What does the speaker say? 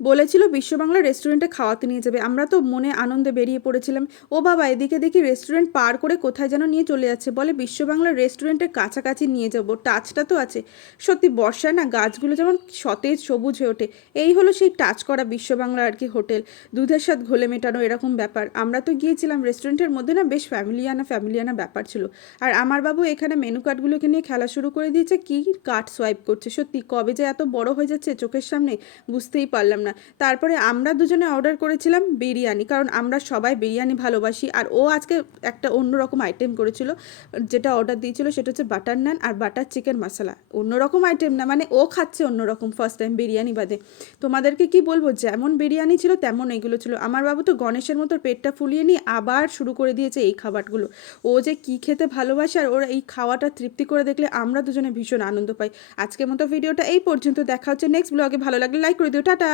বলেছিল বিশ্ববাংলা রেস্টুরেন্টে খাওয়াতে নিয়ে যাবে, আমরা তো মনে আনন্দে বেরিয়ে পড়েছিলাম। ও বাবা, এদিকে দেখি রেস্টুরেন্ট পার করে কোথায় যেন নিয়ে চলে যাচ্ছে, বলে বিশ্ববাংলা রেস্টুরেন্টের কাছাকাছি নিয়ে যাবো, টাচটা তো আছে। সত্যি বর্ষায় না গাছগুলো যেমন সতেজ সবুজ হয়ে ওঠে, এই হলো সেই টাচ করা বিশ্ববাংলা আর কি হোটেল। দুধের স্বাদ ঘোলে মেটানো এরকম ব্যাপার। আমরা তো গিয়েছিলাম, রেস্টুরেন্টের মধ্যে না বেশ ফ্যামিলিয়ানা ফ্যামিলিয়ানা ব্যাপার ছিল। আর আমার বাবু এখানে মেনু কার্ডগুলোকে নিয়ে খেলা শুরু করে দিয়েছে, কি কার্ড সোয়াইপ করছে, সত্যি কবে যে এত বড় হয়ে যাচ্ছে চোখের সামনে বুঝতেই পারলাম না। তারপরে আমরা দুজনে অর্ডার করেছিলাম বিরিয়ানি, কারণ আমরা সবাই বিরিয়ানি ভালোবাসি। আর ও আজকে একটা অন্যরকম আইটেম করেছিল, যেটা অর্ডার দিয়েছিল সেটা হচ্ছে বাটার নান আর বাটার চিকেন মশলা। অন্যরকম আইটেম না, মানে ও খাচ্ছে অন্যরকম ফার্স্ট টাইম বিরিয়ানি বাদে। তোমাদেরকে কি বলবো, যেমন বিরিয়ানি ছিল তেমন এগুলো ছিল। আমার বাবু তো গণেশের মতো পেটটা ফুলিয়ে নিয়ে আবার শুরু করে দিয়েছে এই খাবারগুলো। ও যে কি খেতে ভালোবাসে, আর ওর এই খাওয়াটা তৃপ্তি করে দেখলে আমরা দুজনে ভীষণ আনন্দ পাই। আজকের মতো ভিডিওটা এই পর্যন্ত, দেখা হচ্ছে নেক্সট ব্লগে। ভালো লাগলে লাইক করে দিও, টাটা।